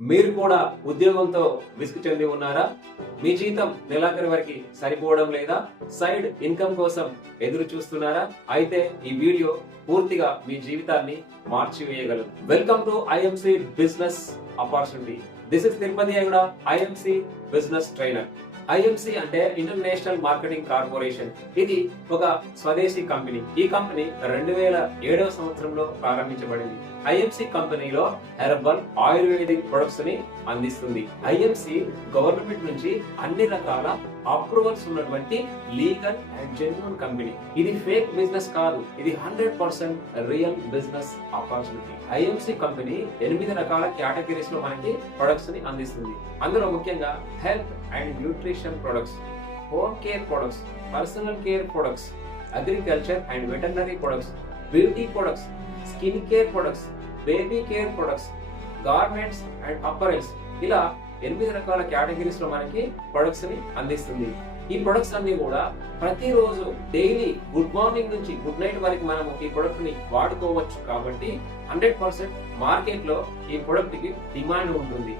మీరు కూడా ఉద్యోగంతో విసుగు చెంది ఉన్నారా? మీ జీతం నెలాఖరు వరకు సరిపోవడం లేదా? సైడ్ ఇన్కమ్ కోసం ఎదురు చూస్తున్నారా? అయితే ఈ వీడియో పూర్తిగా మీ జీవితాన్ని మార్చివేయగలదు. Welcome to IMC business opportunity. This is Tirupati Ayyaguda, IMC business trainer. IMC అంటే ఇంటర్నేషనల్ మార్కెటింగ్ కార్పొరేషన్. ఇది ఒక స్వదేశీ కంపెనీ. ఈ కంపెనీ 2007వ సంవత్సరంలో ప్రారంభించబడింది. ఐఎంసి కంపెనీలో హెర్బల్ ఆయుర్వేదిక్ ప్రొడక్ట్స్ ని అందిస్తుంది. ఐఎంసి గవర్నమెంట్ నుంచి అన్ని రకాల అప్రూవల్స్ ఉన్నటువంటి లీగల్ అండ్ జెన్యూన్ కంపెనీ. ఇది ఫేక్ బిజినెస్ కాదు, ఇది 100% real business opportunity. IMC company 8 రకాల కేటగిరీస్ లో మనకి ప్రొడక్ట్స్ ని అందిస్తుంది. అందులో ముఖ్యంగా health and nutrition products, home care products, personal care products, agriculture and veterinary products, beauty products, skin care products, baby care products, garments and apparels, ఇలా 8 రకాల categories లో మనకి ప్రొడక్ట్స్ ని అందిస్తుంది. ఈ ప్రొడక్ట్స్ అన్ని కూడా ప్రతిరోజు డైలీ గుడ్ మార్నింగ్ నుంచి గుడ్ నైట్ వరకు మనము ఈ ప్రొడక్ట్ ని వాడుకోవచ్చు. కాబట్టి 100% మార్కెట్ లో ఈ ప్రొడక్ట్ కి డిమాండ్ ఉంటుంది.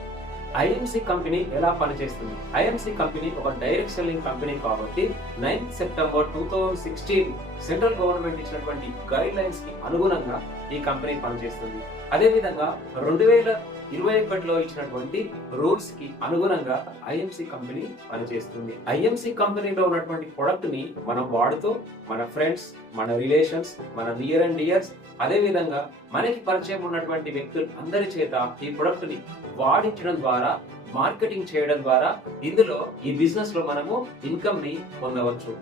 ఐఎంసి కంపెనీ ఎలా పనిచేస్తుంది? ఐఎంసి కంపెనీ ఒక డైరెక్ట్ సెల్లింగ్ కంపెనీ కాబట్టి 9 సెప్టెంబర్ 2016 సెంట్రల్ గవర్నమెంట్ ఇచ్చినటువంటి గైడ్ లైన్స్ కి అనుగుణంగా ఈ కంపెనీ పనిచేస్తుంది. అదే విధంగా 2021లో ఇచ్చినటువంటి రూల్స్ కి అనుగుణంగా ఐఎంసి కంపెనీ పనిచేస్తుంది. ఐఎంసి కంపెనీలో ఉన్నటువంటి ప్రొడక్ట్ ని మనం వాడుతూ మన ఫ్రెండ్స్, మన రిలేషన్స్, మన నియర్ అండ్ డియర్స్, అదే విధంగా మనకి పరిచయం ఉన్నటువంటి వ్యక్తులు అందరి చేత ఈ ప్రొడక్ట్ ని వాడించడం ద్వారా, మార్కెటింగ్ చేయడం ద్వారా ఇందులో ఈ బిజినెస్ లో మనము ఇన్కమ్ ని పొందవచ్చు.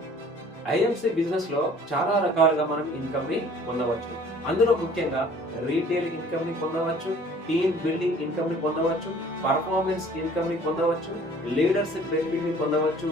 ఐఎంసి బిజినెస్ లో చాలా రకాలుగా మనం ఇన్కమ్ ని పొందవచ్చు. అందులో ముఖ్యంగా రీటైల్ ఇన్కమ్ ని పొందవచ్చు, టీమ్ బిల్డింగ్ ఇన్కమ్ ని పొందవచ్చు, పర్ఫార్మెన్స్ ఇన్కమ్ ని పొందవచ్చు, లీడర్షిప్ బెనిఫిట్ ని పొందవచ్చు,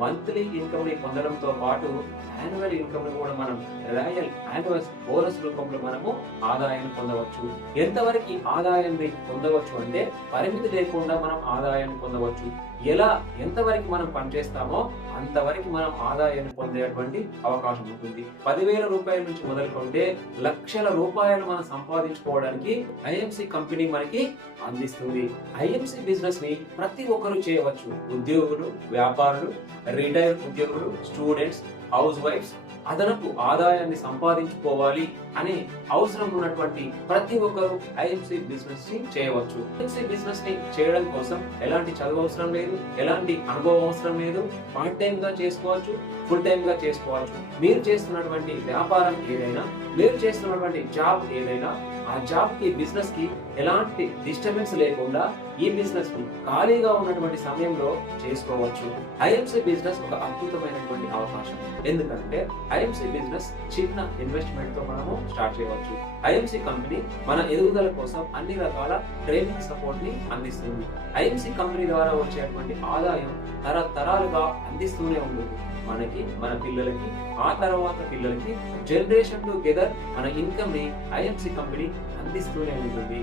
మంత్లీ ఇన్కమ్ ని పొందడంతో పాటు యాన్యువల్ ఇన్కమ్ ని కూడా మనం రాయల్ యాన్యువల్ బోనస్ రూపంలో మనము ఆదాయాన్ని పొందవచ్చు. ఎంతవరకు ఆదాయాన్ని పొందవచ్చు అంటే పరిమితి లేకుండా మనం ఆదాయాన్ని పొందవచ్చు. ఎలా ఎంతవరకు మనం పనిచేస్తామో అంతవరకు మనం ఆదాయాన్ని పొందేటువంటి అవకాశం ఉంటుంది. 10,000 రూపాయల నుంచి మొదలుకుంటే లక్షల రూపాయలు మనం సంపాదించుకోవడానికి ఐఎంసి కంపెనీ మనకి అందిస్తుంది. ఐఎంసి బిజినెస్ ని ప్రతి ఒక్కరు చేయవచ్చు. ఉద్యోగులు, వ్యాపారులు, రిటైర్ ఉద్యోగులు, స్టూడెంట్స్, హౌస్ వైఫ్స్, అదనపు ఆదాయాన్ని సంపాదించుకోవాలి అనే అవసరం ఉన్నటువంటి ప్రతి ఒక్కరు ఐఎంసి బిజినెస్ ని చేయవచ్చు. ఐఎంసి బిజినెస్ ని చేయడం కోసం ఎలాంటి చదువు అవసరం లేదు, ఎలాంటి అనుభవం అవసరం లేదు. పార్ట్ టైం గా చేసుకోవచ్చు, ఫుల్ టైం గా చేసుకోవచ్చు. మీరు చేస్తున్నటువంటి వ్యాపారం ఏదైనా, మీరు చేస్తున్నటువంటి జాబ్ ఏదైనా, ఆ జాబ్ కి బిజినెస్ కి ఎలాంటి డిస్టర్బెన్స్ లేకుండా ఈ బిజినెస్ ని ఖాళీగా ఉన్నటువంటి సమయంలో చేసుకోవచ్చు. ఐఎంసి బిజినెస్ ఒక అద్భుతమైనటువంటి అవకాశం. ఎందుకంటే ఐఎంసి బిజినెస్ చిన్న ఇన్వెస్ట్మెంట్ తో మనము స్టార్ట్ చేయవచ్చు. ఐఎంసి కంపెనీ మన ఎదుగుదల కోసం అన్ని రకాల ట్రైనింగ్ సపోర్ట్ ని అందిస్తుంది. ఐఎంసి కంపెనీ ద్వారా వచ్చేటువంటి ఆదాయం తరతరాలుగా అందిస్తూనే ఉంటుంది. మనకి, మన పిల్లలకి, ఆ తర్వాత పిల్లలకి, జనరేషన్ టుగెదర్ మన ఇన్కమ్ ని ఐఎంసి కంపెనీ అందిస్తూనే ఉంటుంది.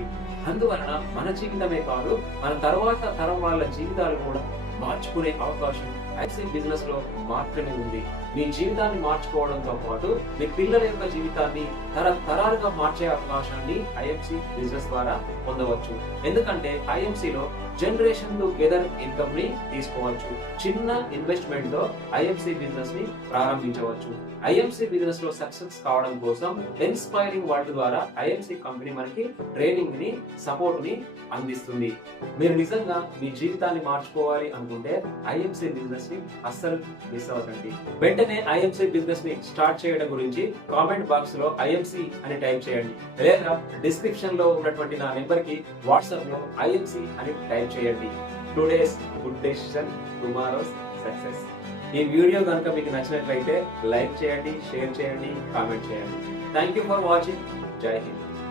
అందువలన మన జీవితమే కాదు, మన తర్వాత తరం వాళ్ళ జీవితాలు కూడా మార్చుకునే అవకాశం ఐఎంసి బిజినెస్ లో మాత్రమే ఉంది. మీ జీవితాన్ని మార్చుకోవడంతో పాటు మీ పిల్లల యొక్క జీవితాన్ని తరతరాలుగా మార్చే అవకాశాన్ని ఐఎంసి బిజినెస్ ద్వారా పొందవచ్చు. ఎందుకంటే ఐఎంసిలో జనరేషన్ టుగెదర్ ఇన్కమ్ ని తీసుకోవచ్చు. చిన్న ఇన్వెస్ట్మెంట్ తో ఐఎంసి బిజినెస్ ని ప్రారంభించవచ్చు. ఐఎంసి బిజినెస్ లో సక్సెస్ కావడం కోసం ఇన్స్పైరింగ్ వరల్డ్ ద్వారా ఐఎంసి కంపెనీ మనకి ట్రైనింగ్ ని, సపోర్ట్ ని అందిస్తుంది. మీరు నిజంగా మీ జీవితాన్ని మార్చుకోవాలి అనుకుంటే ఐఎంసి బిజినెస్ ని అస్సలు మిస్ అవ్వకండి. వెంటనే ఐఎంసి బిజినెస్ ని స్టార్ట్ చేయడం గురించి కామెంట్ బాక్స్ లో ఐఎంసి అని టైప్ చేయండి, లేదా డిస్క్రిప్షన్ లో ఉన్నటువంటి నా నెంబర్ కి వాట్సాప్ లో ఐఎంసి అని టైప్ చేయండి. Today's good decision, tomorrow's success. ఈ వీడియో కనుక మీకు నచ్చినట్లయితే లైక్ చేయండి, షేర్ చేయండి, కామెంట్ చేయండి. Thank you for watching. జై హింద్.